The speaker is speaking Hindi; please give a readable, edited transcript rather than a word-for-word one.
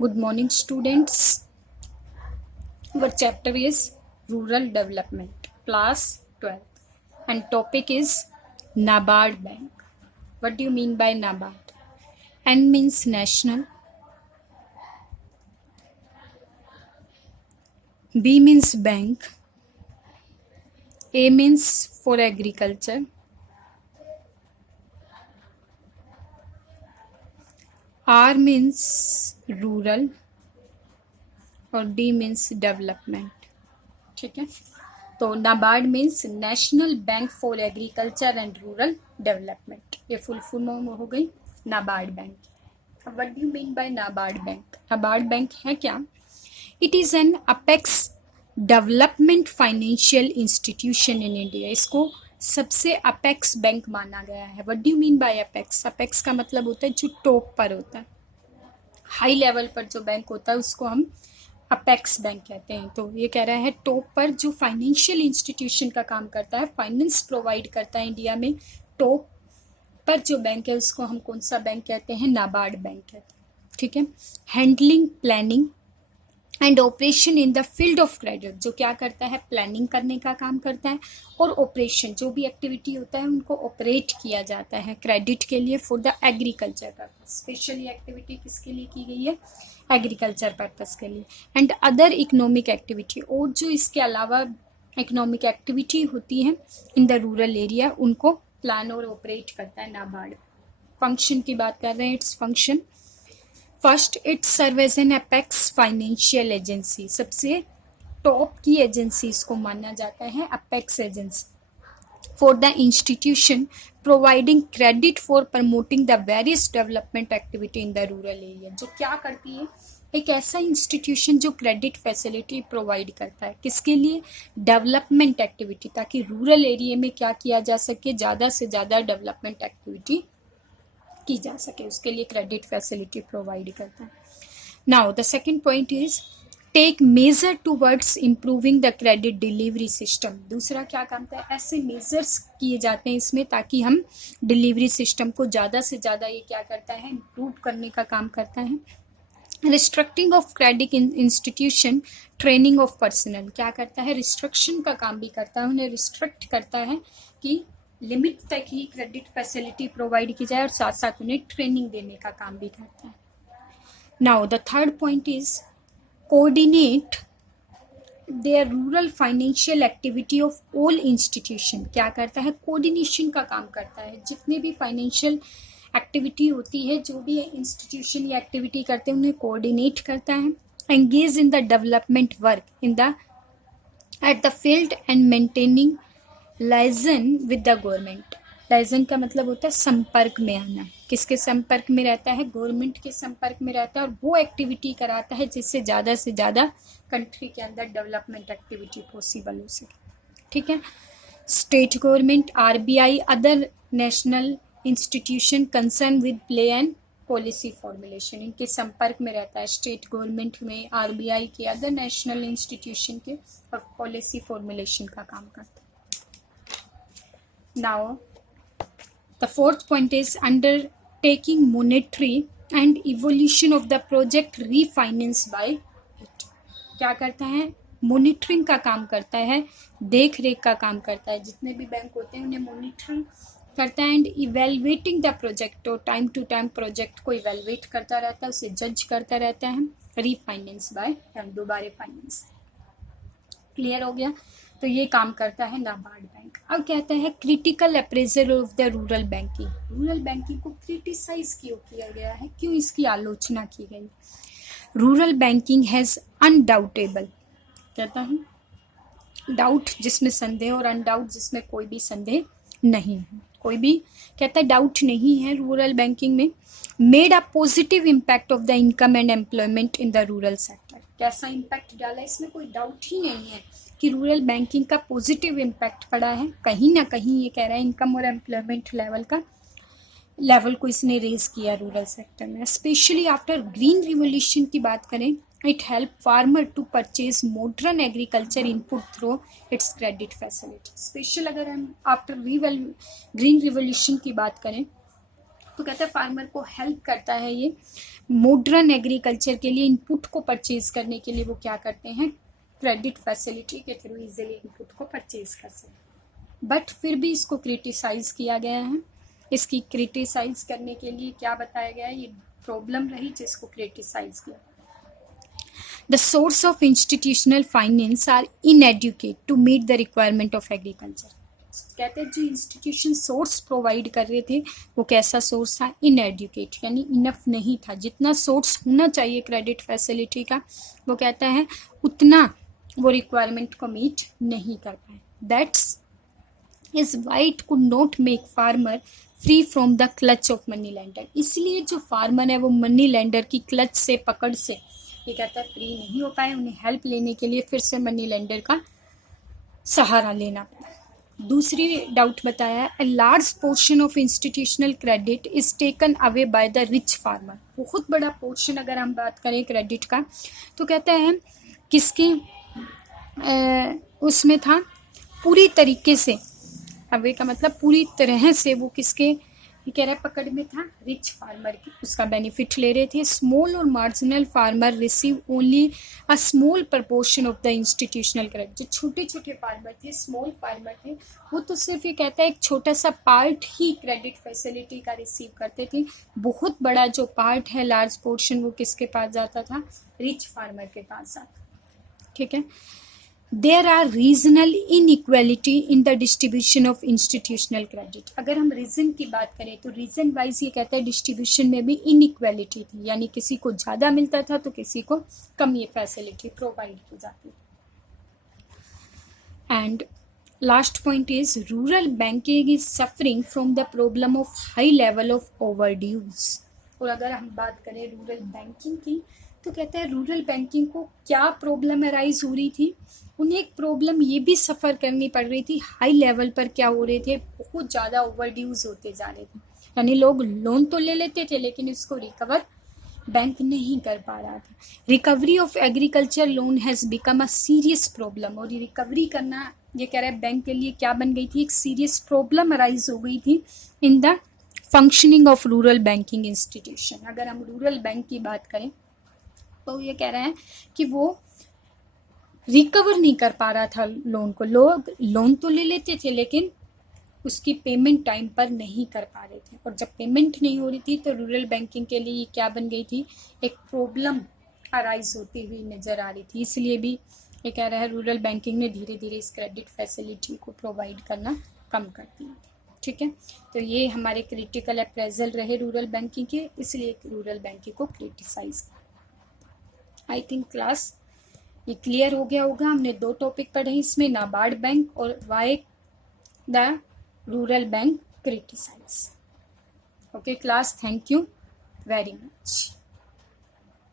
Good morning, students. Our chapter is Rural Development, class 12, and topic is NABARD Bank. What do you mean by NABARD? N means national, B means bank, A means for agriculture, R means rural और D means development. ठीक है, तो NABARD means national bank for agriculture and rural development, ये फुल फॉर्म हो गई नाबार्ड बैंक. अब what do you mean by NABARD bank? NABARD bank है क्या? It is an apex development financial institution in India. इसको सबसे अपेक्स बैंक माना गया है. What do you mean by apex? Apex का मतलब होता है जो टॉप पर होता है, हाई लेवल पर जो बैंक होता है उसको हम अपेक्स बैंक कहते हैं. तो ये कह रहा है टॉप पर जो फाइनेंशियल इंस्टीट्यूशन का काम करता है, फाइनेंस प्रोवाइड करता है इंडिया में, टॉप पर जो बैंक है उसको हम कौन सा बैंक कहते हैं? नाबार्ड बैंक कहते हैं. ठीक है. Handling, planning and operation in the field of credit, जो क्या करता है? प्लानिंग करने का काम करता है, और ऑपरेशन जो भी एक्टिविटी होता है उनको ऑपरेट किया जाता है क्रेडिट के लिए for the agriculture purpose. Specially activity किसके लिए की गई है? एग्रीकल्चर पर्पस के लिए. एंड अदर इकोनॉमिक एक्टिविटी, और जो इसके अलावा इकोनॉमिक एक्टिविटी होती है इन द रूरल एरिया उनको प्लान और ऑपरेट करता है नाबार्ड. फंक्शन की बात कर रहे हैं. Its function first, it serve as an apex financial agency. सबसे टॉप की एजेंसी इसको माना जाता है apex agency for the institution providing credit for promoting the various development activity in the rural area. जो क्या करती है? एक ऐसा इंस्टीट्यूशन जो क्रेडिट फैसिलिटी प्रोवाइड करता है किसके लिए? डेवलपमेंट एक्टिविटी, ताकि रूरल एरिया में क्या किया जा सके? ज़्यादा से ज़्यादा डेवलपमेंट एक्टिविटी की जा सके, उसके लिए क्रेडिट फैसिलिटी प्रोवाइड करता है. Now the second point is take measure towards improving the credit delivery system. दूसरा क्या काम करता है? ऐसे मेजर्स किए जाते हैं इसमें ताकि हम डिलीवरी सिस्टम को ज़्यादा से ज़्यादा ये क्या करता है? इम्प्रूव करने का काम करता है. Restricting of credit institution, training of personal, क्या करता है? रिस्ट्रिक्शन का काम भी करता है, उन्हें रिस्ट्रिक्ट करता है कि लिमिट तक ही क्रेडिट फैसिलिटी प्रोवाइड की जाए, और साथ साथ उन्हें ट्रेनिंग देने का काम भी करता है. Now the third point is coordinate their rural financial activity of all institution. क्या करता है? कोऑर्डिनेशन का काम करता है. जितने भी फाइनेंशियल एक्टिविटी होती है, जो भी इंस्टीट्यूशन या एक्टिविटी करते हैं उन्हें कोऑर्डिनेट करता है. Engage in the development work in the at the field and maintaining liaison with the government. Liaison का मतलब होता है संपर्क में आना. किसके संपर्क में रहता है? गवर्नमेंट के संपर्क में रहता है, और वो एक्टिविटी कराता है जिससे ज़्यादा से ज़्यादा कंट्री के अंदर डेवलपमेंट एक्टिविटी पॉसिबल हो सके. ठीक है. State government, RBI, other national institution concern with play and policy formulation, इनके संपर्क में रहता है. स्टेट गवर्नमेंट में, आरबीआई के, अदर नेशनल इंस्टीट्यूशन के, और पॉलिसी फॉर्मुलेशन का काम करता है. Now, the fourth point is undertaking monetary and evolution of the project refinanced by it. क्या करता है? मॉनिटरिंग का काम करता है, देख रेख का काम करता है. जितने भी बैंक होते हैं उन्हें मॉनिटरिंग करता है. एंड इवेलुएटिंग द प्रोजेक्ट, और टाइम टू टाइम प्रोजेक्ट को इवेलुएट करता रहता है, उसे जज करता रहता है. रीफाइनेंस बाय, दोबारा फाइनेंस. क्लियर हो गया? तो ये काम करता है नाबार्ड बैंक. अब कहता है critical appraisal of the rural banking. Rural banking को क्रिटिसाइज क्यों किया गया है? क्यों इसकी आलोचना की गई? रूरल बैंकिंग हैज अनडाउटेबल, कहता है डाउट जिसमें संदेह, और अनडाउट जिसमें कोई भी संदेह नहीं है. कोई भी कहता है डाउट नहीं है रूरल बैंकिंग में. Made a positive impact of the income and employment in the rural sector. कैसा इम्पैक्ट डाला? इसमें कोई डाउट ही नहीं है कि रूरल बैंकिंग का पॉजिटिव इम्पैक्ट पड़ा है. कहीं ना कहीं ये कह रहा है इनकम और एम्प्लॉयमेंट लेवल को इसने रेज किया रूरल सेक्टर में. स्पेशली आफ्टर ग्रीन रिवोल्यूशन की बात करें, it help farmer to purchase modern agriculture input through its credit facility. Special अगर हम आफ्टर ग्रीन रिवोल्यूशन की बात करें तो कहते हैं फार्मर को हेल्प करता है ये मॉडर्न एग्रीकल्चर के लिए इनपुट को परचेज करने के लिए वो क्या करते हैं, क्रेडिट फैसिलिटी के थ्रू इजीली इनपुट को परचेज कर सकते। बट फिर भी इसको क्रिटिसाइज किया गया है। इसकी क्रिटिसाइज करने के लिए क्या बताया गया है, ये प्रॉब्लम रही जिसको क्रिटिसाइज किया। The source of institutional finance are inadequate to meet the requirement of agriculture. कहते हैं जो इंस्टीट्यूशन सोर्स प्रोवाइड कर रहे थे वो कैसा सोर्स था, इनएडुकेट, यानी इनफ नहीं था। जितना सोर्स होना चाहिए क्रेडिट फैसिलिटी का वो कहता है उतना वो रिक्वायरमेंट को मीट नहीं कर पाए। That's is why it could not make farmer free from the clutch of money lender. इसलिए जो फार्मर है वो मनी लेंडर की क्लच से, पकड़ से, ये कहता है फ्री नहीं हो पाए। उन्हें हेल्प लेने के लिए फिर से मनी लेंडर का सहारा लेना पड़ा। दूसरी डाउट बताया, a large portion of institutional credit is taken away by the rich farmer. बहुत बड़ा पोर्शन अगर हम बात करें क्रेडिट का तो कहता है किसकी उसमें था, पूरी तरीके से, अवे का मतलब पूरी तरह से वो किसके, ये कह रहा है पकड़ में था, रिच फार्मर की, उसका बेनिफिट ले रहे थे। स्मॉल और marginal farmer receive only a small proportion of the institutional credit. जो छोटे छोटे फार्मर थे, स्मॉल फार्मर थे, वो तो सिर्फ ये कहता है एक छोटा सा पार्ट ही क्रेडिट फैसिलिटी का रिसीव करते थे। बहुत बड़ा जो पार्ट है, लार्ज पोर्शन, वो किसके पास जाता था, रिच फार्मर के पास जाता। ठीक है। There are regional inequality in the distribution of institutional credit. अगर हम रीजन की बात करें तो रीजन वाइज ये कहता है डिस्ट्रीब्यूशन में भी इनइक्वालिटी थी, यानी किसी को ज़्यादा मिलता था तो किसी को कम ये फैसिलिटी प्रोवाइड की जाती थी। And last point is rural banking is suffering from the problem of high level of overdues. और अगर हम बात करें रूरल बैंकिंग की तो कहता है रूरल बैंकिंग को क्या प्रॉब्लम अराइज हो रही थी, उन्हें एक प्रॉब्लम ये भी सफ़र करनी पड़ रही थी। हाई लेवल पर क्या हो रहे थे, बहुत ज़्यादा ओवरड्यूज होते जा रहे थे, यानी लोग लोन तो ले लेते थे लेकिन उसको रिकवर बैंक नहीं कर पा रहा था। Recovery of agriculture loan has become a serious problem. और ये रिकवरी करना, ये कह रहा है बैंक के लिए क्या बन गई थी, एक सीरियस प्रॉब्लम अराइज हो गई थी in the functioning of rural banking institution. अगर हम रूरल बैंक की बात करें तो ये कह रहे हैं कि वो रिकवर नहीं कर पा रहा था लोन को। लोग लोन तो ले लेते थे लेकिन उसकी पेमेंट टाइम पर नहीं कर पा रहे थे, और जब पेमेंट नहीं हो रही थी तो रूरल बैंकिंग के लिए क्या बन गई थी, एक प्रॉब्लम अराइज होती हुई नज़र आ रही थी। इसलिए भी ये कह रहा है रूरल बैंकिंग ने धीरे धीरे इस क्रेडिट फैसिलिटी को प्रोवाइड करना कम कर दिया। ठीक है, तो ये हमारे क्रिटिकल अप्रेजल रहे रूरल बैंकिंग के, इसलिए रूरल बैंकिंग को क्रिटिसाइज। आई थिंक क्लास ये क्लियर हो गया होगा। हमने 2 टॉपिक पढ़े इसमें, नाबार्ड बैंक और why the rural bank criticise. Okay class, thank you very much.